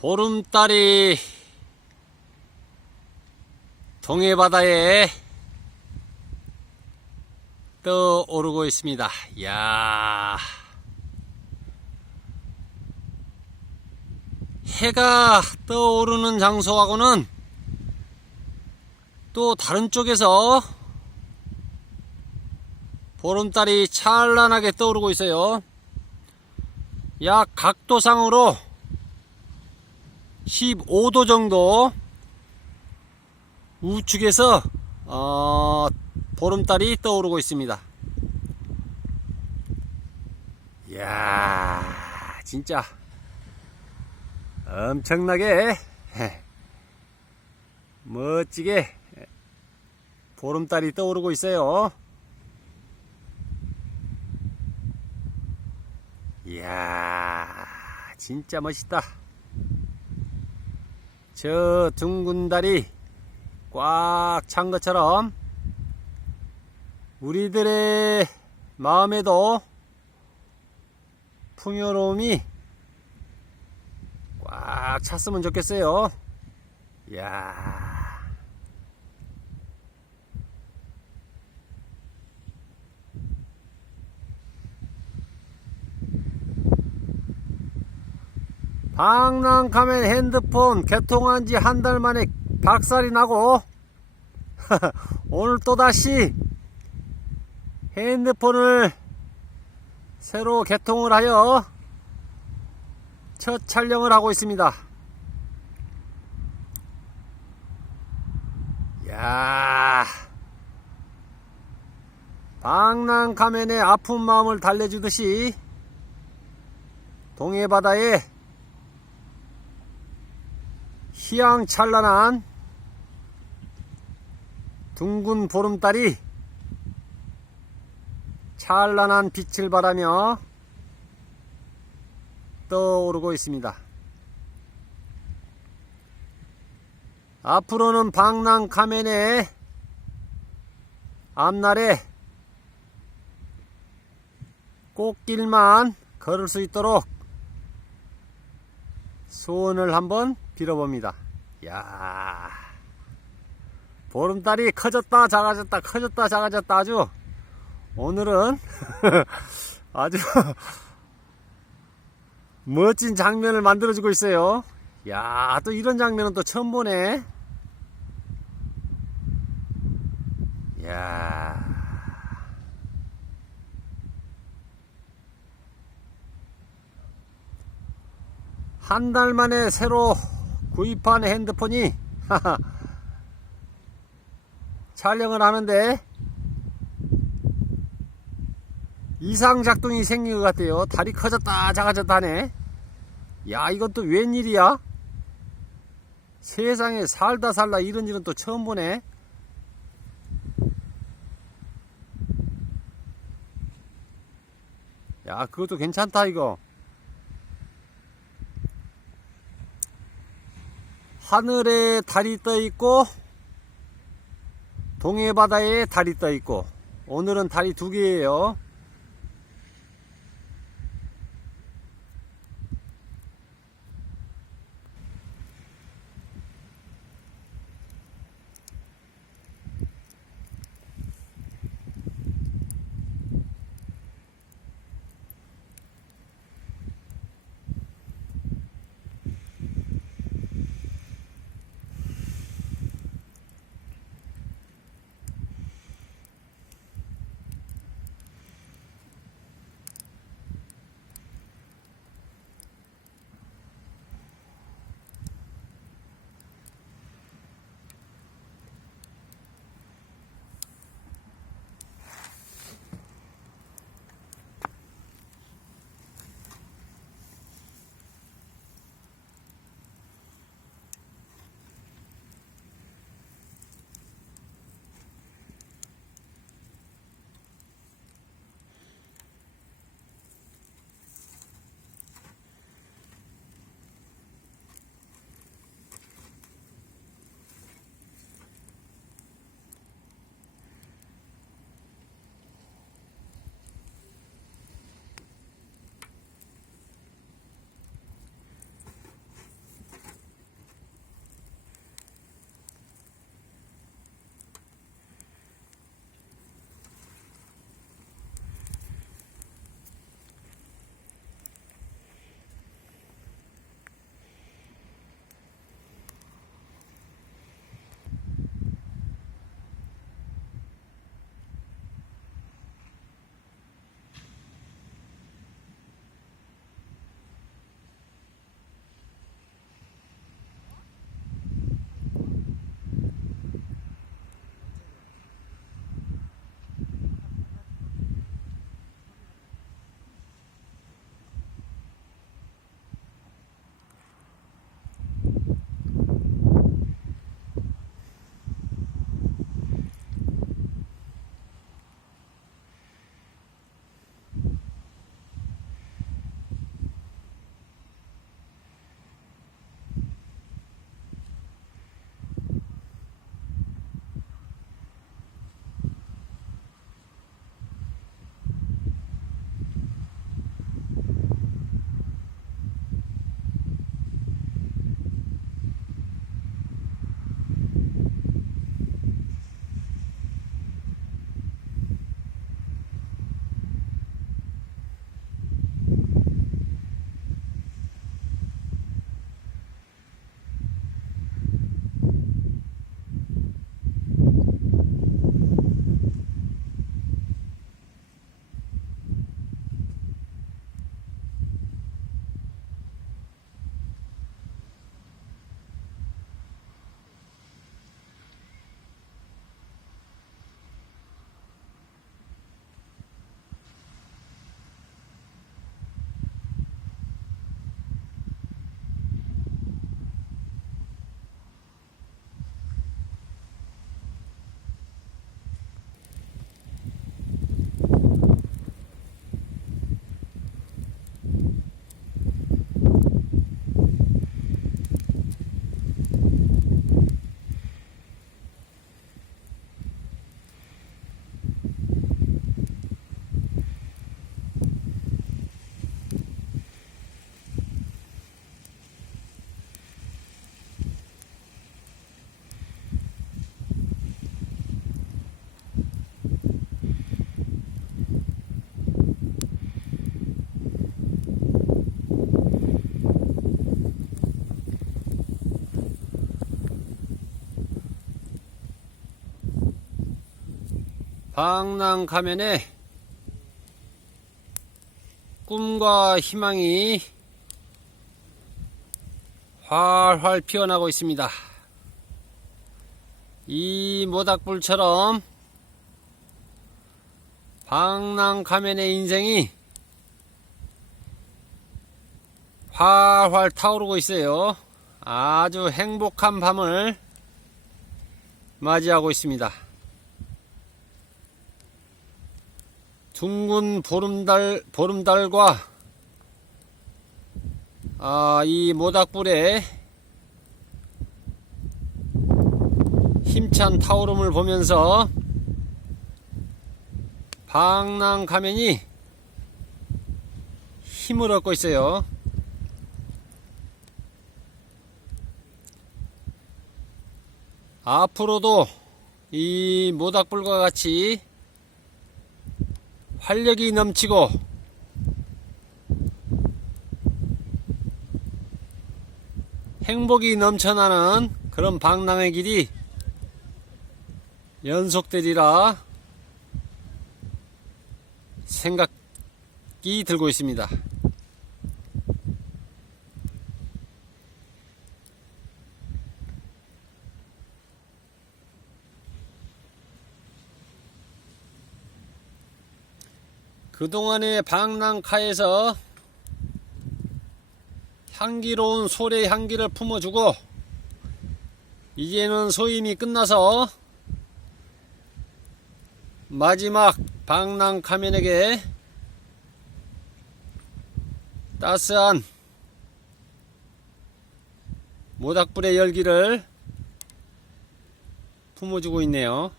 보름달이 동해바다에 떠오르고 있습니다. 이야, 해가 떠오르는 장소하고는 또 다른 쪽에서 보름달이 찬란하게 떠오르고 있어요. 약 각도상으로 15도 정도 우측에서 보름달이 떠오르고 있습니다. 이야, 진짜 엄청나게 멋지게 보름달이 떠오르고 있어요. 이야, 진짜 멋있다. 저 둥근 달이 꽉 찬 것처럼 우리들의 마음에도 풍요로움이 꽉 찼으면 좋겠어요. 이야, 박람카멘 핸드폰 개통한 지 한 달 만에 박살이 나고 오늘 또다시 핸드폰을 새로 개통을 하여 첫 촬영을 하고 있습니다. 이야, 박람카멘의 아픈 마음을 달래주듯이 동해바다에 희양찬란한 둥근 보름달이 찬란한 빛을 발하며 떠오르고 있습니다. 앞으로는 박람카멘의 앞날에 꽃길만 걸을 수 있도록 소원을 한번 빌어봅니다. 야, 보름달이 커졌다 작아졌다 커졌다 작아졌다 아주 오늘은 아주 멋진 장면을 만들어주고 있어요. 야, 또 이런 장면은 또 처음 보네. 야, 한 달 만에 새로 구입한 핸드폰이 촬영을 하는데 이상작동이 생긴 것 같아요. 달이 커졌다 작아졌다 하네. 야, 이건 또 웬일이야? 세상에 살다 이런 일은 또 처음 보네. 야, 그것도 괜찮다 이거. 하늘에 달이 떠 있고 동해바다에 달이 떠 있고 오늘은 달이 두 개예요. 방랑 가면에 꿈과 희망이 활활 피어나고 있습니다. 이 모닥불처럼 방랑 가면의 인생이 활활 타오르고 있어요. 아주 행복한 밤을 맞이하고 있습니다. 둥근 보름달과 이 모닥불의 힘찬 타오름을 보면서 방랑 가면이 힘을 얻고 있어요. 앞으로도 이 모닥불과 같이 활력이 넘치고 행복이 넘쳐나는 그런 방랑의 길이 연속되리라 생각이 들고 있습니다. 그동안의 방랑카에서 향기로운 솔의 향기를 품어주고 이제는 소임이 끝나서 마지막 방랑 가면에게 따스한 모닥불의 열기를 품어주고 있네요.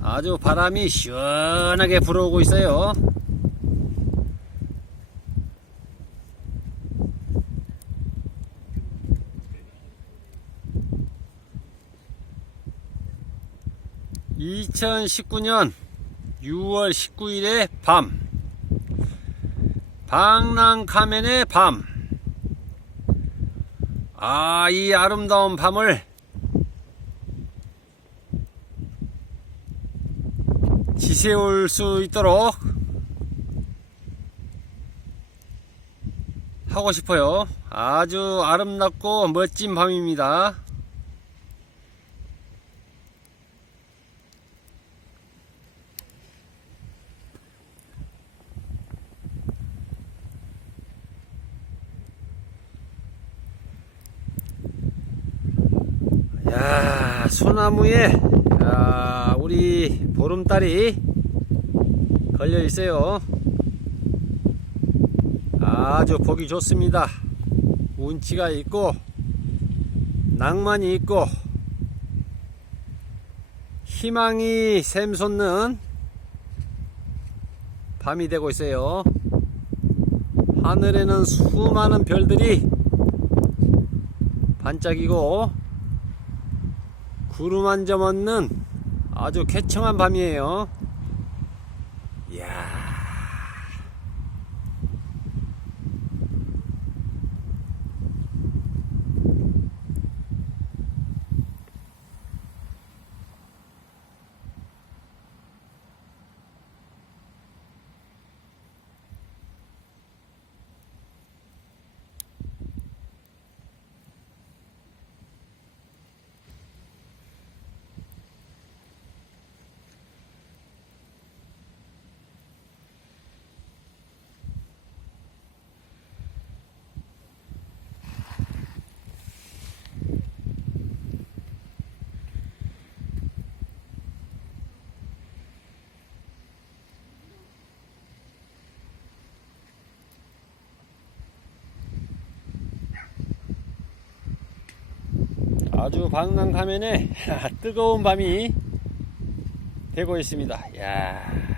아주 바람이 시원하게 불어오고 있어요. (2019년 6월 19일의) 밤, 방랑 가면의 밤. 이 아름다운 밤을 지새울 수 있도록 하고 싶어요. 아주 아름답고 멋진 밤입니다. 야, 소나무에 우리 보름달이 걸려 있어요. 아주 보기 좋습니다. 운치가 있고 낭만이 있고 희망이 샘솟는 밤이 되고 있어요. 하늘에는 수많은 별들이 반짝이고 구름 한 점 없는 아주 쾌청한 밤이에요. 이야. 아주 방랑가면에 뜨거운 밤이 되고 있습니다. 야.